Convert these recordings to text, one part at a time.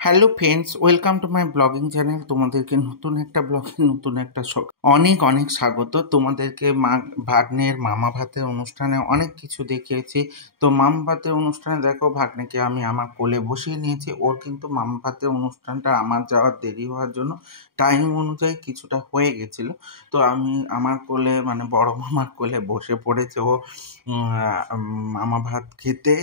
Hello friends, welcome to my blogging channel. তোমাদেরকে নতুন একটা ব্লগে নতুন একটা অনেক অনেক স্বাগত। তোমাদেরকে ভাগ্নের মামা ভাতের অনুষ্ঠানে অনেক কিছু দেখিয়েছি। তো মামা ভাতের অনুষ্ঠানে দেখো, ভাগ্নেকে আমি আমার কোলে বসিয়ে নিয়েছি। ওর কিন্তু মামা ভাতের অনুষ্ঠানটা আমার যাওয়ার দেরি হওয়ার জন্য টাইম অনুযায়ী কিছুটা হয়ে গেছিলো। তো আমি আমার কোলে মানে বড় মামার কোলে বসে পড়েছে ও মামা ভাত খেতে।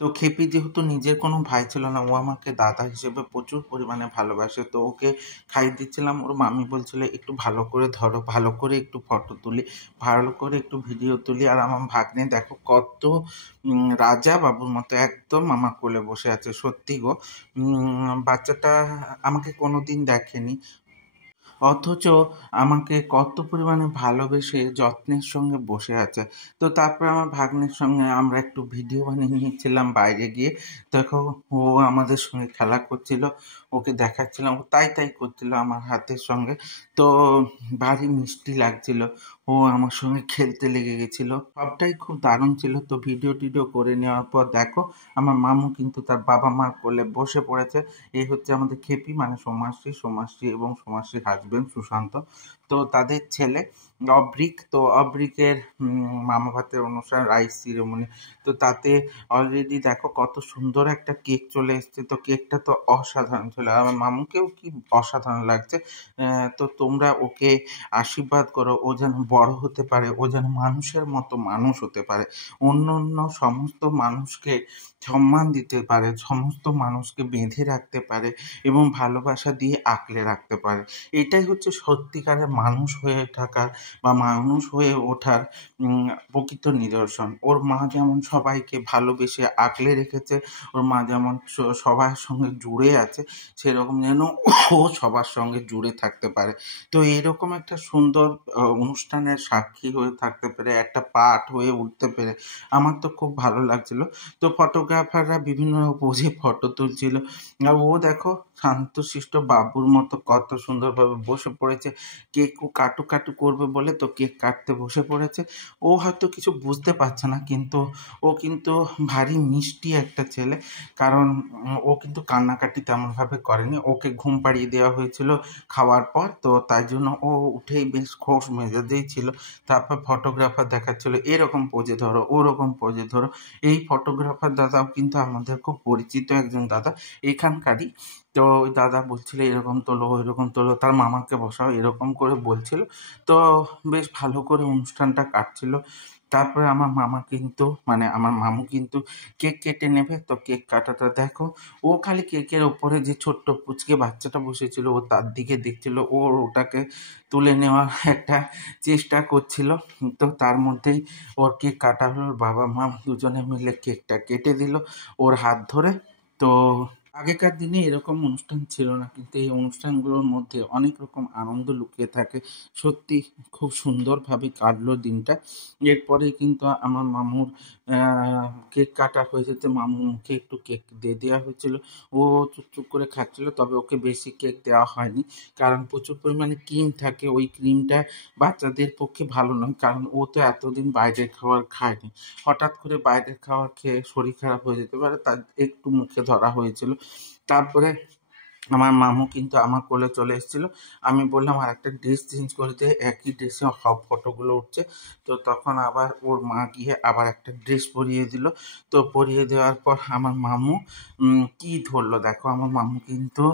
তো খেপি যেহেতু নিজের কোনো ভাই ছিল না, ও আমাকে দাদা হিসেবে প্রচুর পরিমাণে ভালোবাসে। তো ওকে খাইয়ে দিচ্ছিলাম। ওর মামি বলছিল একটু ভালো করে ধরো, ভালো করে একটু ফটো তুলি, ভালো করে একটু ভিডিও তুলি। আর আমার ভাগ্নে দেখো কত রাজা বাবুর মতো একদম আমার কোলে বসে আছে। সত্যি গো, বাচ্চাটা আমাকে কোনোদিন দেখেনি, অথচ আমাকে কত পরিমাণে ভালোবেসে যত্নের সঙ্গে বসে আছে। তো তারপরে আমার ভাগ্নের সঙ্গে আমরা একটু ভিডিও বানিয়ে নিয়েছিলাম বাইরে গিয়ে। দেখো, ও আমাদের সঙ্গে খেলা করছিল, ওকে দেখাচ্ছিলাম, ও তাই তাই করছিল আমার হাতের সঙ্গে। তো ভারী মিষ্টি লাগছিল, ও আমার সঙ্গে খেলতে লেগে গেছিল। সবটাই খুব দারুণ ছিল। তো ভিডিও টিডিও করে নেওয়ার পর দেখো, আমার মামু কিন্তু তার বাবা মার কোলে বসে পড়েছে। এই হচ্ছে আমাদের খেপি, মানে সোমাশ্রী এবং সোমাশ্রীর হাজবেন্ড সুশান্ত। তো তাদের ছেলে অব্রিক। তো অব্রিকের মামা ভাতের অনুষ্ঠান, রাইস সিরেমনি। তো তাতে অলরেডি দেখো কত সুন্দর একটা কেক চলে এসছে। তো কেকটা তো অসাধারণ ছিল, আমার মামুকেও কি অসাধারণ লাগছে। তো তোমরা ওকে আশীর্বাদ করো, ও যেন বড় হতে পারে, ও যেন মানুষের মতো মানুষ হতে পারে, অন্য অন্য সমস্ত মানুষকে সম্মান দিতে পারে, সমস্ত মানুষকে বেঁধে রাখতে পারে এবং ভালোবাসা দিয়ে আঁকলে রাখতে পারে। এটাই হচ্ছে সত্যিকারের মানুষ হয়ে থাকার বা মানুষ হয়ে ওঠার প্রকৃত নিদর্শন। ওর মা যেমন সবাইকে ভালোবেসে আঁকলে রেখেছে, ওর মা যেমন সবার সঙ্গে জুড়ে আছে, সেরকম যেন ও সবার সঙ্গে জুড়ে থাকতে পারে। তো এরকম একটা সুন্দর অনুষ্ঠানের সাক্ষী হয়ে থাকতে পেরে, একটা পার্ট হয়ে উঠতে পেরে আমার তো খুব ভালো লাগছিল। তো ফটোগ্রাফাররা বিভিন্ন পোজে ফটো তুলছিল, আর ও দেখো শান্তশিষ্ট বাবুর মতো কত সুন্দরভাবে বসে পড়েছে। কেকও কাটু করবে বলে তো কেক কাটতে বসে পড়েছে। ও হয়তো কিছু বুঝতে পারছে না, কিন্তু ও কিন্তু ভারী মিষ্টি একটা ছেলে। কারণ ও কিন্তু কান্নাকাটি তেমনভাবে করেনি। ওকে ঘুম পাড়িয়ে দেওয়া হয়েছিল খাওয়ার পর, তো তাই জন্য ও উঠেই বেশ খোশ মেজাজেই ছিল। তারপর ফটোগ্রাফার দেখাচ্ছিল এরকম পোজে ধরো, ওরকম পোজে ধরো। এই ফটোগ্রাফার দাদাও কিন্তু আমাদের খুব পরিচিত একজন দাদা, এখানকারই। তো ওই দাদা বলছিল এরকম তোলো, এরকম তোলো, তার মামাকে বসাও, এরকম করে বলছিল। তো বেশ ভালো করে অনুষ্ঠানটা কাটছিল। তারপরে আমার মামা কিন্তু মানে আমার মামু কিন্তু কেক কেটে নেবে। তো কেক কাটাটা দেখো, ও খালি কেকের ওপরে যে ছোট্ট পুচকে বাচ্চাটা বসেছিল, ও তার দিকে দেখছিল, ওটাকে তুলে নেওয়ার একটা চেষ্টা করছিল। তো তার মধ্যেই ওর কেক কাটা হলো, ওর বাবা মা দুজনে মিলে কেকটা কেটে দিল ওর হাত ধরে। তো আগেকার দিনে এরকম অনুষ্ঠান ছিল না, কিন্তু এই অনুষ্ঠানগুলোর মধ্যে অনেক রকম আনন্দ লুকিয়ে থাকে। সত্যি খুব সুন্দরভাবে কাটলো দিনটা। এরপরে কিন্তু আমার মামুর কেক কাটা হয়ে যেতে মামুর মুখে একটু কেক দিয়ে দেওয়া হয়েছিল। ও চুপচুপ করে খাচ্ছিল, তবে ওকে বেশি কেক দেওয়া হয়নি, কারণ প্রচুর পরিমাণে ক্রিম থাকে। ওই ক্রিমটা বাচ্চাদের পক্ষে ভালো নয়, কারণ ও তো এতদিন বাইরের খাবার খায়নি। হঠাৎ করে বাইরের খাবার খেয়ে শরীর খারাপ হয়ে যেতে পারে, তার একটু মুখে ধরা হয়েছিল। তারপরে আমার মামু কিন্তু আমার কোলে চলে এসেছিল। আমি বললাম আর একটা ড্রেস চেঞ্জ করে দে, একই ড্রেসে সব ফটোগুলো উঠছে। তো তখন আবার ওর মা গিয়ে আবার একটা ড্রেস পরিয়ে দিল। তো পরিয়ে দেওয়ার পর আমার মামু কি ধরলো দেখো, আমার মামু কিন্তু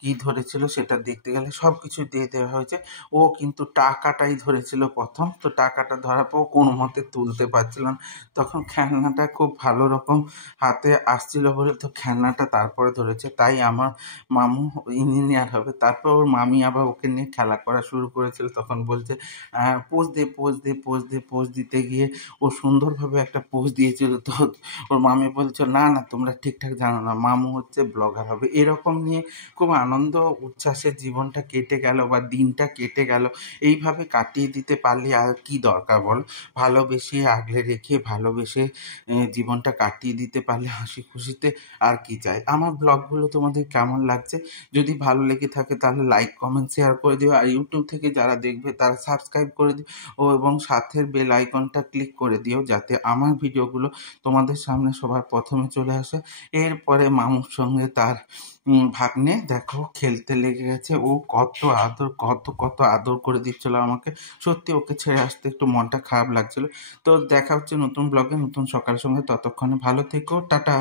কি ধরেছিল সেটা দেখতে গেলে সব কিছু দিয়ে দেওয়া হয়েছে। ও কিন্তু টাকাটাই ধরেছিল প্রথম। তো টাকাটা ধরার পর কোনো মতে তুলতে পারছিল না। তখন খেলনাটা খুব ভালো রকম হাতে আসছিল বলে তো খেলনাটা তারপরে ধরেছে। তাই আমার মামু ইঞ্জিনিয়ার হবে। তারপর ওর মামি আবার ওকে নিয়ে খেলা করা শুরু করেছিল। তখন বলছে পোজ দে, পোজ দে, পোজ দে। পোজ দিতে গিয়ে ও সুন্দরভাবে একটা পোজ দিয়েছিল। তো ওর মামি বলছে না না, তোমরা ঠিকঠাক জানো না, মামু হচ্ছে ব্লগার হবে। এরকম নিয়ে খুব আনন্দ উচ্ছ্বাসের জীবনটা কেটে গেল বা দিনটা কেটে গেল। এইভাবে কাটিয়ে দিতে পারলে আর কি দরকার বল? ভালোবেসে আগলে রেখে ভালোবেসে জীবনটা কাটিয়ে দিতে পারলে হাসি খুশিতে আর কি চাই। আমার ব্লগগুলো তোমাদের কেমন লাগছে যদি ভালো লেগে থাকে তাহলে লাইক কমেন্ট শেয়ার করে দিও, আর ইউটিউব থেকে যারা দেখবে তারা সাবস্ক্রাইব করে দিও এবং সাথের বেল আইকনটা ক্লিক করে দিও, যাতে আমার ভিডিওগুলো তোমাদের সামনে সবার প্রথমে চলে আসে। এরপরে মামুর সঙ্গে তার ভাগ্নে দেখো খেলতে লেগে গেছে। ও কত আদর কত আদর করে দিচ্ছিল আমাকে। সত্যি ওকে ছেড়ে আসতে একটু মনটা খারাপ লাগছিল। তো দেখা হচ্ছে নতুন ব্লগে নতুন সকালের সঙ্গে। ততক্ষণে ভালো থেকো, টাটা।